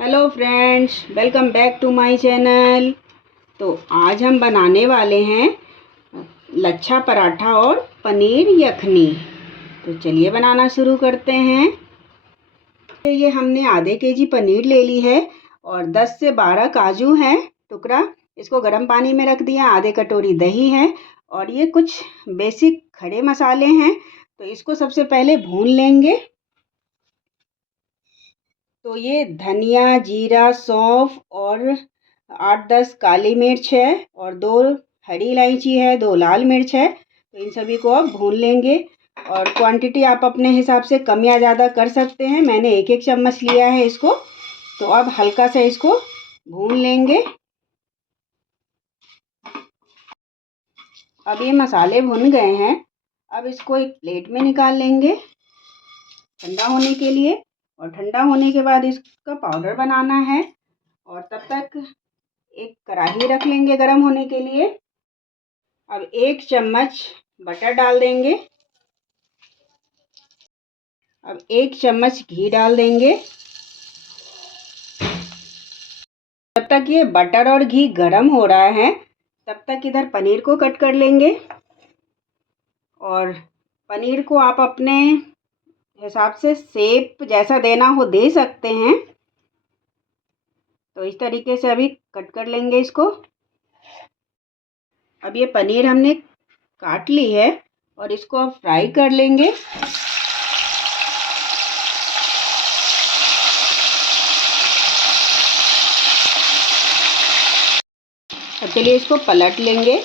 Hello friends, welcome back to my channel. तो आज हम बनाने वाले हैं लच्छा पराठा और पनीर यखनी। तो चलिए बनाना शुरू करते हैं। तो ये हमने आधे केजी पनीर ले ली है और 10 से 12 काजू हैं टुकड़ा। इसको गर्म पानी में रख दिया। आधे कटोरी दही है और ये कुछ बेसिक खड़े मसाले हैं। तो इसको सबसे पहले भून लेंगे। तो ये धनिया, जीरा, सौंफ और 8-10 काली मिर्च है और 2 हरी इलायची है, 2 लाल मिर्च है। तो इन सभी को अब भून लेंगे और क्वांटिटी आप अपने हिसाब से कम या ज़्यादा कर सकते हैं। मैंने 1-1 चम्मच लिया है इसको। तो अब हल्का सा इसको भून लेंगे। अब ये मसाले भुन गए हैं। अब इसको एक प्लेट में निकाल लेंगे ठंडा होने के लिए। और ठंडा होने के बाद इसका पाउडर बनाना है। और तब तक एक कढ़ाई रख लेंगे गरम होने के लिए। अब 1 चम्मच बटर डाल देंगे। अब 1 चम्मच घी डाल देंगे। तब तक ये बटर और घी गरम हो रहा है, तब तक इधर पनीर को कट कर लेंगे। और पनीर को आप अपने हिसाब से शेप जैसा देना हो दे सकते हैं। तो इस तरीके से अभी कट कर लेंगे इसको। अब ये पनीर हमने काट ली है और इसको अब फ्राई कर लेंगे। अब चलिए इसको पलट लेंगे।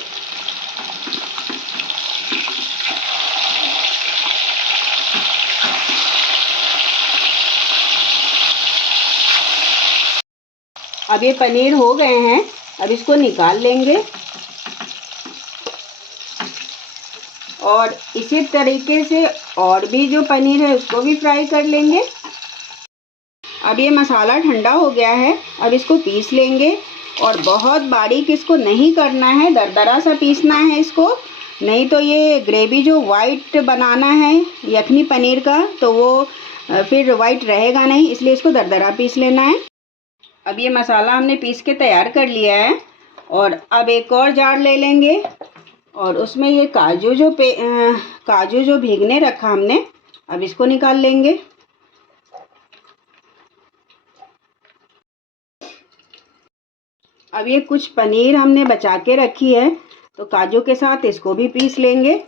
अब ये पनीर हो गए हैं। अब इसको निकाल लेंगे और इसी तरीके से और भी जो पनीर है उसको भी फ्राई कर लेंगे। अब ये मसाला ठंडा हो गया है। अब इसको पीस लेंगे और बहुत बारीक इसको नहीं करना है, दरदरा सा पीसना है इसको। नहीं तो ये ग्रेवी जो वाइट बनाना है यखनी पनीर का, तो वो फिर वाइट रहेगा नहीं, इसलिए इसको दरदरा पीस लेना है। अब ये मसाला हमने पीस के तैयार कर लिया है। और अब एक और जार ले लेंगे और उसमें ये काजू जो भीगने रखा हमने, अब इसको निकाल लेंगे। अब ये कुछ पनीर हमने बचा के रखी है, तो काजू के साथ इसको भी पीस लेंगे।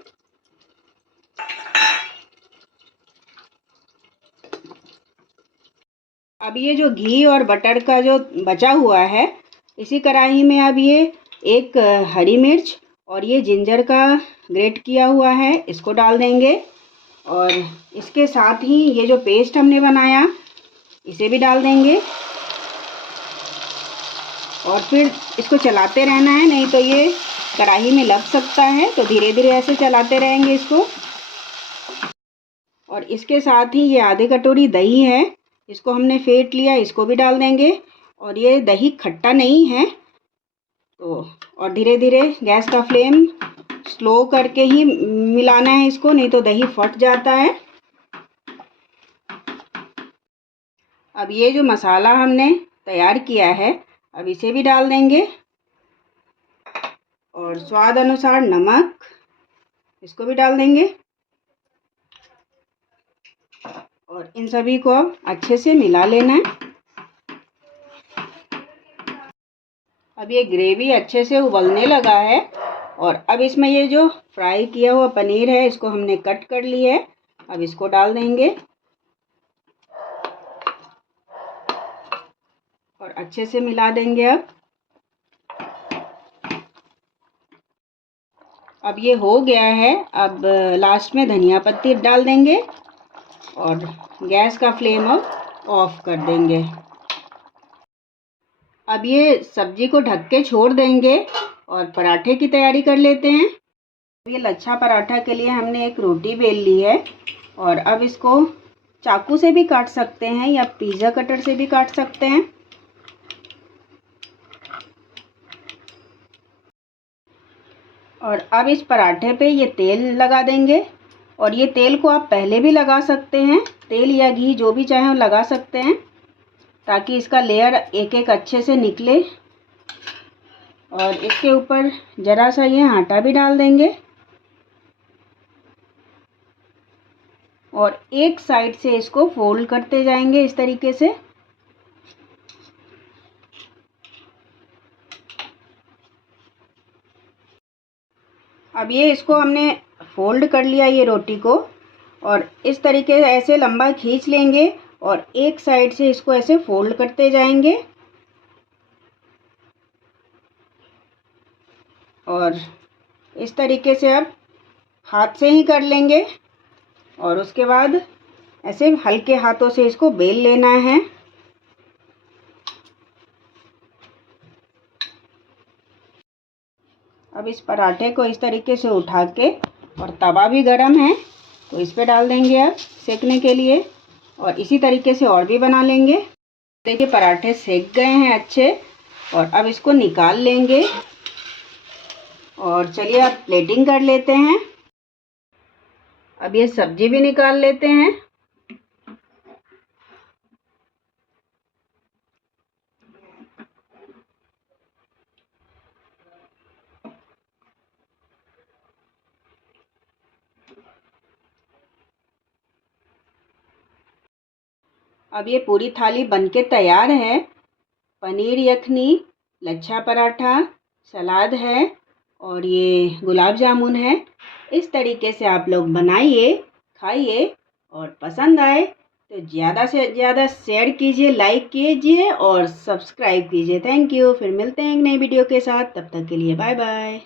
अब ये जो घी और बटर का जो बचा हुआ है, इसी कढ़ाई में अब ये एक हरी मिर्च और ये जिंजर का ग्रेट किया हुआ है, इसको डाल देंगे। और इसके साथ ही ये जो पेस्ट हमने बनाया, इसे भी डाल देंगे। और फिर इसको चलाते रहना है, नहीं तो ये कढ़ाई में लग सकता है। तो धीरे धीरे ऐसे चलाते रहेंगे इसको। और इसके साथ ही ये आधे कटोरी दही है, इसको हमने फेंट लिया, इसको भी डाल देंगे। और ये दही खट्टा नहीं है, तो और धीरे धीरे गैस का फ्लेम स्लो करके ही मिलाना है इसको, नहीं तो दही फट जाता है। अब ये जो मसाला हमने तैयार किया है, अब इसे भी डाल देंगे। और स्वाद अनुसार नमक, इसको भी डाल देंगे। और इन सभी को अब अच्छे से मिला लेना है। अब ये ग्रेवी अच्छे से उबलने लगा है और अब इसमें ये जो फ्राई किया हुआ पनीर है, इसको हमने कट कर लिया है, अब इसको डाल देंगे और अच्छे से मिला देंगे। अब ये हो गया है। अब लास्ट में धनिया पत्ती डाल देंगे और गैस का फ्लेम अब ऑफ कर देंगे। अब ये सब्जी को ढक के छोड़ देंगे और पराठे की तैयारी कर लेते हैं। ये लच्छा पराठा के लिए हमने एक रोटी बेल ली है और अब इसको चाकू से भी काट सकते हैं या पिज़्ज़ा कटर से भी काट सकते हैं। और अब इस पराठे पे ये तेल लगा देंगे। और ये तेल को आप पहले भी लगा सकते हैं, तेल या घी जो भी चाहें लगा सकते हैं। ताकि इसका लेयर एक एक अच्छे से निकले। और इसके ऊपर ज़रा सा ये आटा भी डाल देंगे और एक साइड से इसको फोल्ड करते जाएंगे इस तरीके से। अब ये इसको हमने फोल्ड कर लिया ये रोटी को, और इस तरीके से ऐसे लंबा खींच लेंगे और एक साइड से इसको ऐसे फोल्ड करते जाएंगे और इस तरीके से अब हाथ से ही कर लेंगे और उसके बाद ऐसे हल्के हाथों से इसको बेल लेना है। अब इस पराठे को इस तरीके से उठा के, और तवा भी गरम है तो इस पे डाल देंगे अब सेकने के लिए, और इसी तरीके से और भी बना लेंगे। देखिए पराठे सेक गए हैं अच्छे, और अब इसको निकाल लेंगे और चलिए अब प्लेटिंग कर लेते हैं। अब ये सब्जी भी निकाल लेते हैं। अब ये पूरी थाली बनके तैयार है। पनीर यखनी, लच्छा पराठा, सलाद है और ये गुलाब जामुन है। इस तरीके से आप लोग बनाइए, खाइए, और पसंद आए तो ज़्यादा से ज़्यादा शेयर कीजिए, लाइक कीजिए और सब्सक्राइब कीजिए। Thank you. फिर मिलते हैं एक नई वीडियो के साथ, तब तक के लिए बाय बाय।